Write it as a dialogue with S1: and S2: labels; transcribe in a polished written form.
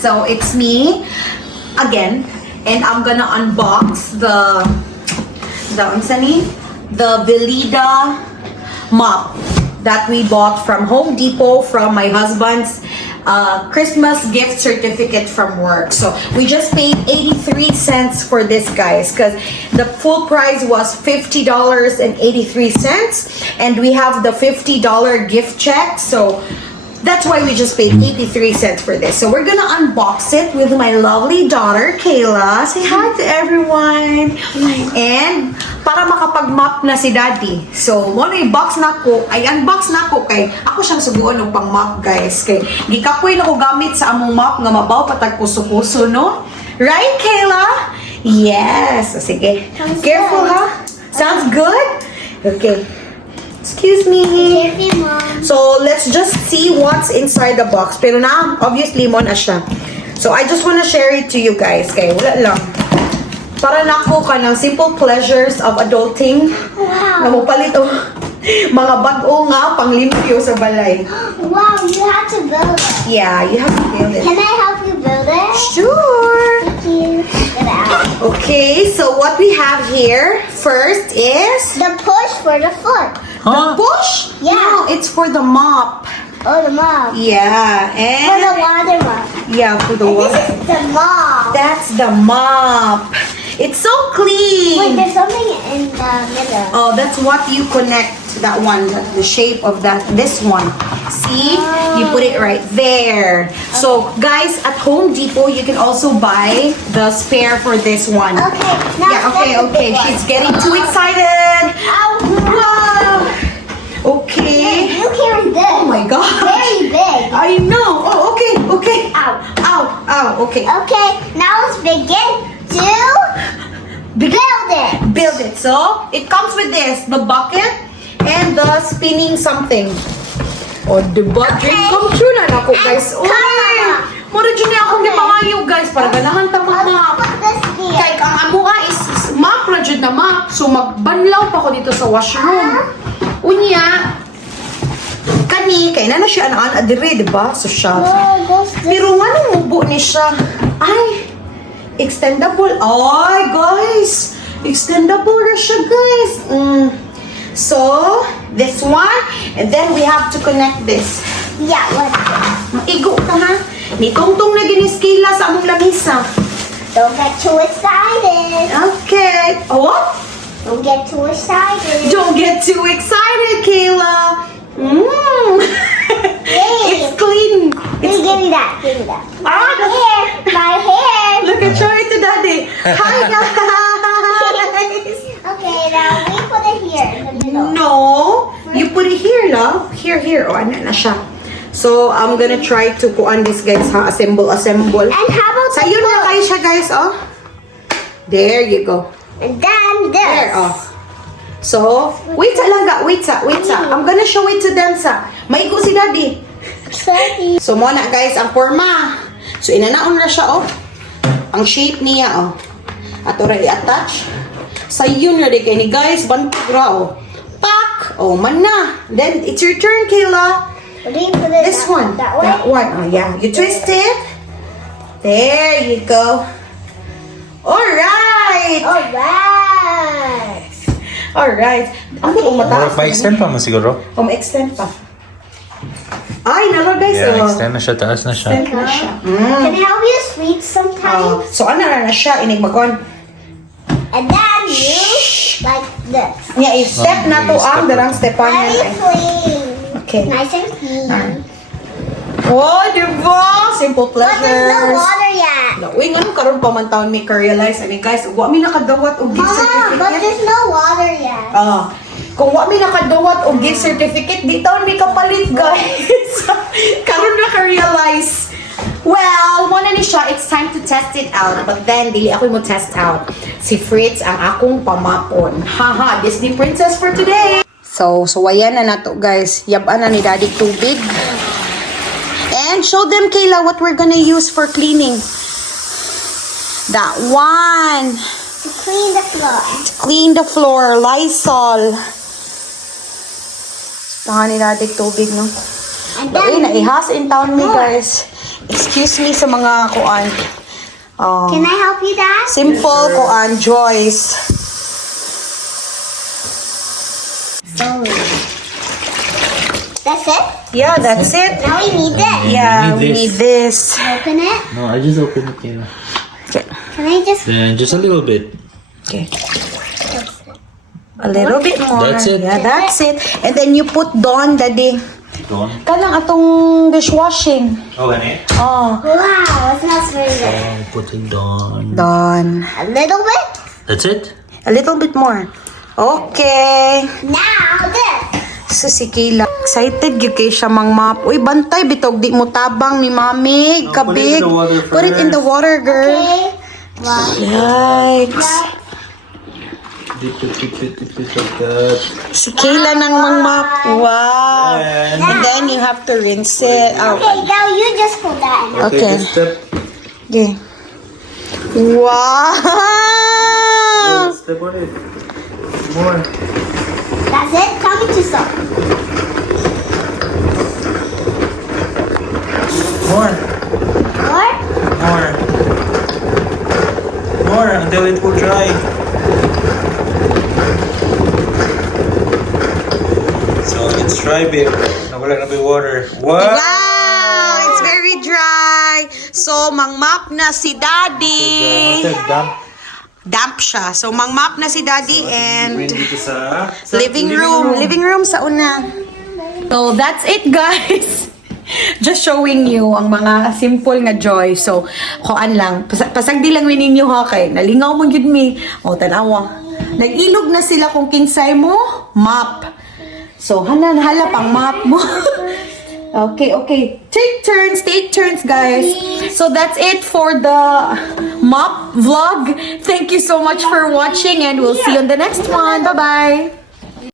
S1: So it's me again, and I'm gonna unbox the Veleda mop that we bought from Home Depot from my husband's Christmas gift certificate from work. So we just paid 83 cents for this, guys, because the full price was $50.83, and we have the $50 gift check. So that's why we just paid 83 cents for this. So we're gonna unbox it with my lovely daughter, Kayla. Say hi to everyone. And para makapag-mop na si Daddy. So, mo na i-box na ko, ay unbox na ko kay ako siyang suguan ng pang-mop, guys. Kay gikapoy na ko gamit sa among mop nga mabaw patag puso-puso, no? Right, Kayla? Yes. So, sige. Careful, ha? Sounds good? Okay. Excuse me.
S2: Thank you, Mom.
S1: So, let's just see what's inside the box. Pero na, obviously, mo na siya. So, I just wanna share it to you guys. Kaya, wala lang. Para nako ka ng simple pleasures of adulting.
S2: Wow.
S1: Na mo palit o mga bag-o nga panglimpyo sa balay.
S2: Wow, you have to build it.
S1: Yeah, you have to build it.
S2: Can I help you build it?
S1: Sure.
S2: Thank you. Get it out.
S1: Okay, so what we have here first is
S2: The push for the foot.
S1: the push.
S2: Yeah.
S1: No, it's for the mop.
S2: Oh, the mop.
S1: Yeah,
S2: For the
S1: and
S2: water mop.
S1: yeah, for the
S2: And
S1: water.
S2: this is the mop.
S1: That's the mop. It's so
S2: Wait,
S1: clean.
S2: there's something in the middle.
S1: Oh, that's what you connect that one, the shape of this one. See? You put it right there. So, guys, at Home Depot, you can also buy the spare for this one.
S2: Okay, now
S1: Yeah, okay,
S2: that's the
S1: okay.
S2: big one.
S1: She's getting too excited.
S2: Ow.
S1: Wow. Okay.
S2: You carry this.
S1: Oh my God.
S2: Very big.
S1: I know. Oh, okay, okay.
S2: Ow.
S1: Ow, ow, okay.
S2: Okay, now let's begin to build it.
S1: Build it. So, it comes with this, the bucket and the spinning something. Oh, diba? Dream come true na nako, guys.
S2: And
S1: Oy!
S2: come.
S1: Mura dyan na akong gipangayo, guys. Para ganahan ta
S2: Let's
S1: map.
S2: put this here.
S1: Kaya ang amo nga is map na dyan na map. So, magbanlaw pa ko dito sa washroom. Unya, kaya na siya anaan adire, diba? Sa shop.
S2: Oh, goes this.
S1: Pero nga nang mubo ni siya. Ay! Extendable. Ay, guys! Extendable na siya, guys. So, this one. And then we have to connect this.
S2: Yeah, what's this?
S1: Maigo ka, ha? Ni tungtong na giniskila sa among lamisa.
S2: Don't get too excited.
S1: Okay. Oh, what?
S2: Don't get too excited.
S1: Don't get too excited, Kayla. It's clean. It's
S2: Give me that. Give me that.
S1: Ah,
S2: My hair. My hair.
S1: Look at show it to Daddy. Hi, guys.
S2: Okay, now we put it here in the middle.
S1: No, you put it here, love. Here. Oh, ano na siya. So, I'm gonna try to kuan this, guys, ha? Assemble.
S2: And how about
S1: Sa yun na kayo siya, guys, oh. There you go.
S2: And then this.
S1: There, oh. So, wait lang ga. Wait sa. I'm gonna show it to them sa. Maigo si Daddy.
S2: Sorry.
S1: So, mo na, guys, ang forma. So, inanaon na siya, oh. Ang shape niya, oh. Ato ra i-attach. Sa yun na kay ni guys, bantag ra, oh. Pak! Oh, man na. Then, it's your turn, Kayla.
S2: What do you put it
S1: This one.
S2: That way?
S1: That one. Oh, yeah. You twist it. There you go. Alright!
S2: Alright.
S1: Alright. Ano kung mataas?
S3: Ma-extend pa mo siguro?
S1: O, ma-extend pa. Ay, nalo guys.
S3: Yeah,
S1: oh.
S3: extend na siya, taas na siya.
S1: Extend na siya.
S2: Can I help you sweep
S1: Oh,
S2: sometimes?
S1: so, ano na siya? Inigmakon.
S2: And then you like this.
S1: Yeah, i-step na to ang darang stepan
S2: Very
S1: niya.
S2: clean.
S1: Okay.
S2: Nice and clean.
S1: Oh, diba? Simple
S2: But there's no
S1: pleasures.
S2: water yet.
S1: Uy, nga nung karoon pa man taon may realize. I mean, guys, wa mi nakadawat o gift
S2: Mom, but
S1: certificate.
S2: there's no water yet.
S1: Kung wa mi nakadawat o gift certificate, di taon may kapalit, guys. Karoon na ka-realize. Well, muna ni siya, it's time to test it out. But then, dili ako mo test out. Si Fritz ang akong pamapon. Haha, Disney princess for today. So wayan na nato, guys. Yaban na ni Daddy tubig. And show them, Kayla, what we're gonna use for cleaning. That one.
S2: To clean the floor.
S1: Clean the floor. Lysol. Tahan ni Daddy tubig, no?
S2: And
S1: Uy,
S2: then
S1: naihas in town me, guys. Excuse me sa mga kuan. Oh.
S2: Can I help you, Dad?
S1: Simple kuan, Joyce.
S2: That's it?
S1: Yeah, that's it.
S2: Now we need this.
S1: Yeah,
S3: We
S1: we
S3: need
S1: need this.
S2: Open it.
S3: No, I just opened it here.
S1: Okay.
S2: Can I just...
S3: Then just a little bit.
S1: Okay. A little bit more.
S3: That's it.
S1: Yeah, that's it. And then you put Dawn, Daddy.
S3: Don't.
S1: Kanang atong dishwashing.
S3: Oh, ganit?
S1: Oh.
S2: Wow, it smells really good.
S3: Put it down.
S1: Dawn.
S2: A little bit.
S3: That's it?
S1: A little bit more. Okay.
S2: Now this.
S1: So si Kayla, excited gyud kay siya mang map. Uy, bantay bitog di mo tabang ni Mami.
S3: No, put
S1: Kabig.
S3: it in the water
S1: Put it in the
S3: first.
S1: water, girl.
S2: Okay. Wow.
S1: Yikes.
S3: Dip it like that.
S1: Si Kayla nang mang map. Wow. And then you have to rinse it out.
S2: Okay, now you just put that in.
S1: Okay.
S3: This step.
S1: Okay. Wow.
S3: Step on it. More.
S2: That's it? Tell me to stop.
S3: More.
S2: More?
S3: More. More until it will dry. So it's dry, babe. Nawala na ba yung water? What?
S1: Wow, it's very dry. So, mang-map na si Daddy.
S3: Damp.
S1: Damp siya. So, mang-map na si Daddy and
S3: Dito sa
S1: living room. Living room sa una. So, that's it, guys. Just showing you ang mga simple nga joy. So, kuan lang. Pasagdi lang ninyo ha kay. Nalingaw mo yun mi. O, tanawa. Nag-ilog na sila kung kinsay mo. Map. So, hala pang map mo. Okay. Take turns, guys. So that's it for the mop vlog. Thank you so much for watching and we'll see you on the next one. Bye-bye.